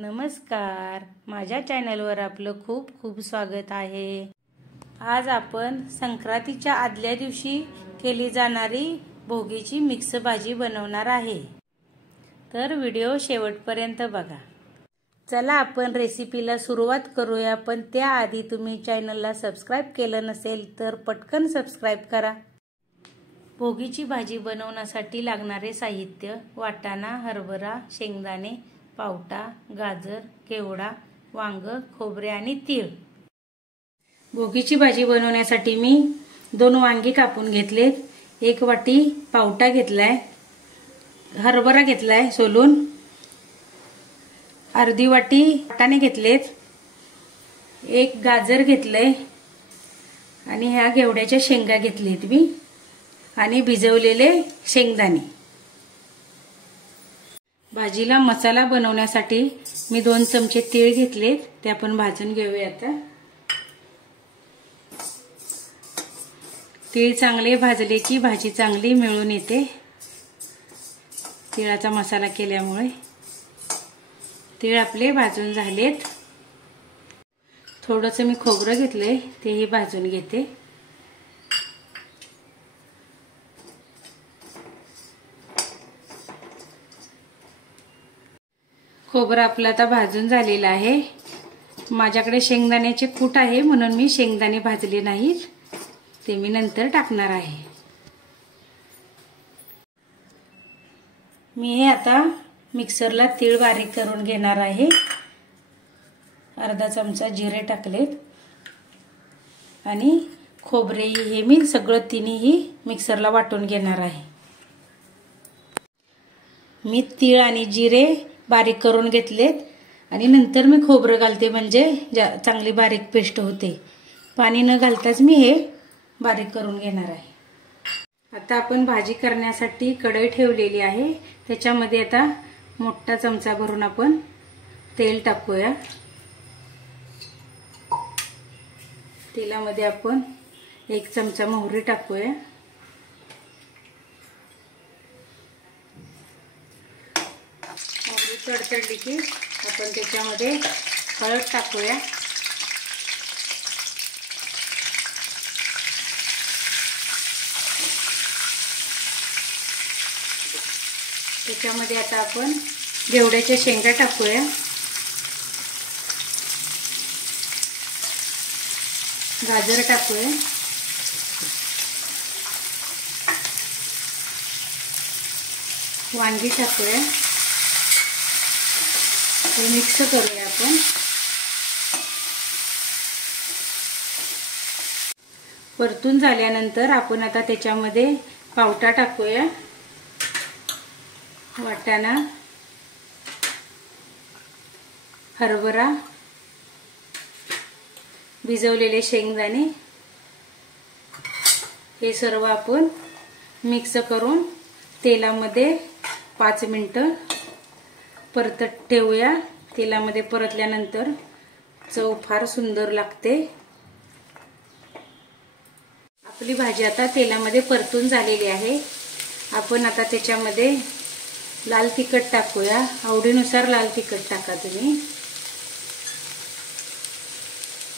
नमस्कार, माझ्या चॅनलवर आपलं खूप खूप स्वागत आहे। आज आपण संक्रांतीच्या आदल्या दिवशी केली जाणारी भोगीची मिक्स भाजी बनवणार आहे। तर व्हिडिओ शेवटपर्यंत बघा। चला आपण रेसिपीला सुरुवात करूया, पण त्याआधी तुम्ही चॅनलला सबस्क्राइब केलं नसेल तर पटकन सबस्क्राइब करा। भोगीची भाजी बनवण्यासाठी लागणारे साहित्य: वाटाणा, हरभरा, शेंगदाणे, पावटा, गाजर, केवडा, वांग, खोबरे आणि तीळ। भोगीची भाजी बनवण्यासाठी मी 2 वांगी कापून घेतलेत, 1 वाटी पावटा घेतलाय, हरभरा घेतलाय सोलून, अर्धी वाटी वाटाणे घेतलेत, 1 गाजर घेतलंय आणि ह्या घेवड्याच्या शेंगा घेतलेत मी आणि भिजवलेले शेंगदाणे। भाजीला मसाला बनवण्यासाठी मी 2 चमचे तीळ घेतलेत, ते आपण भाजून घेऊया। आता तीळ चांगले भाजले की भाजी चांगली मिळून येते। तिळाचा मसाला केल्यामुळे तीळ आपले भाजून झालेत। थोडंसं मी खोबरं घेतलंय, तेही भाजून घेते। खोबरं आपलं आता भाजून झालेलं आहे। माझ्याकडे शेंगदाण्याचे कूट आहे म्हणून मी शेंगदाणे भाजले नाहीत, ते मी नंतर टाकणार आहे। मी हे आता मिक्सरला तीळ बारीक करून घेणार आहे। अर्धा चमचा जिरे टाकलेत आणि खोबरे हे मी सगळं तिन्ही मिक्सरला वाटून घेणार आहे। मी तीळ आणि जिरे बारीक करून घेतलेत आणि नंतर मी खोबरं घालते, म्हणजे चांगली बारीक पेस्ट होते। पाणी न घालताच मी हे बारीक करून घेणार आहे। आता आपण भाजी करण्यासाठी कढई ठेवलेली आहे, त्याच्यामध्ये आता मोठा चमचा भरून आपण तेल टाकूया। तेलामध्ये आपण 1 चमचा मोहरी टाकूया। तडतडली की आपण त्याच्यामध्ये हळद टाकूया। त्याच्यामध्ये आता आपण घेवड्याच्या शेंगा टाकूया, गाजर टाकूया, वांगी टाकूया। हे मिक्स करूया आपण। परतून झाल्यानंतर आपण आता त्याच्यामध्ये पावटा टाकूया, वाटाणा, हरभरा, भिजवलेले शेंगदाणे, हे सर्व आपण मिक्स करून तेलामध्ये 5 मिनिटं परतत ठेवूया। तेलामध्ये परतल्यानंतर चव फार सुंदर लागते। आपली भाजी आता तेलामध्ये परतून झालेली आहे। आपण आता त्याच्यामध्ये लाल तिखट टाकूया, आवडीनुसार लाल तिखट टाका तुम्ही।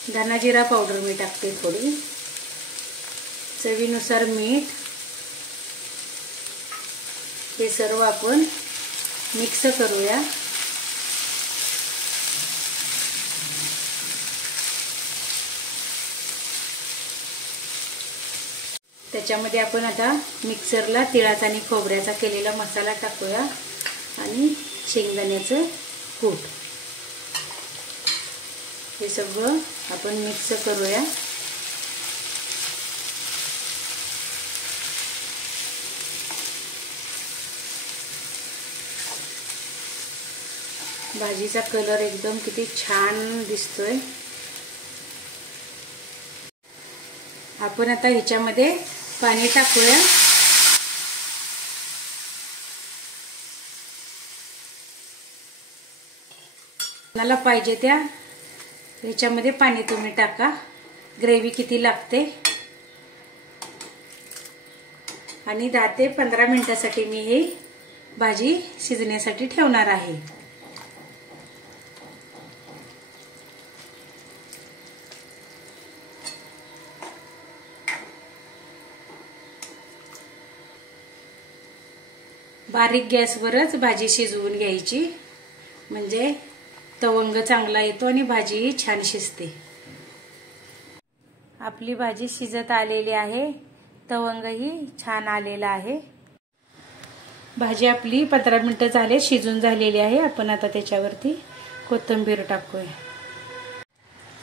धना जिरा पावडर मी टाकते थोडी, चवीनुसार मीठ। हे सर्व आपण मिक्स करूया। त्याच्यामध्ये आपण आता मिक्सरला तिळाचा आणि खोबऱ्याचा केलेला मसाला टाकूया आणि शेंगदाण्याचं कूट, हे सगळं आपण मिक्स करूया। भाजीचा कलर एकदम किती छान दिसतोय। आपण आता ह्याच्यामध्ये पाणी टाकूया। आपल्याला पाहिजे त्या ह्याच्यामध्ये पाणी तुम्ही टाका, ग्रेव्ही किती लागते। आणि 10 ते 15 मिनिटांसाठी मी ही भाजी शिजण्यासाठी ठेवणार आहे। बारीक गॅसवरच भाजी शिजवून घ्यायची, म्हणजे तवंग चांगला येतो आणि भाजी छान शिजते. आपली भाजी शिजत आलेली आहे, तवंगही छान आलेला आहे. भाजी आपली 15 मिनिटं झाले शिजून झालेली आहे. आपण आता त्याच्यावरती कोथिंबीर टाकूया.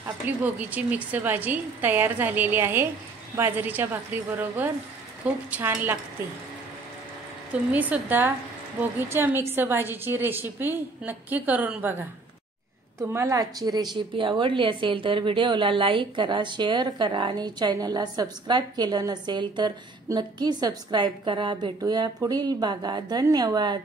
आपली भोगीची मिक्स भाजी तयार झालेली आहे. बाजरीच्या भाकरीबरोबर खूप छान लागते. तुम्ही सुद्धा भोगीच्या मिक्स भाजीची रेसिपी नक्की करून बघा. तुम्हाला आजची रेसिपी आवडली असेल तर व्हिडिओला लाईक करा, शेअर करा आणि चॅनलला सबस्क्राईब केलं नसेल तर नक्की सबस्क्राईब करा. भेटूया पुढील भागात. धन्यवाद.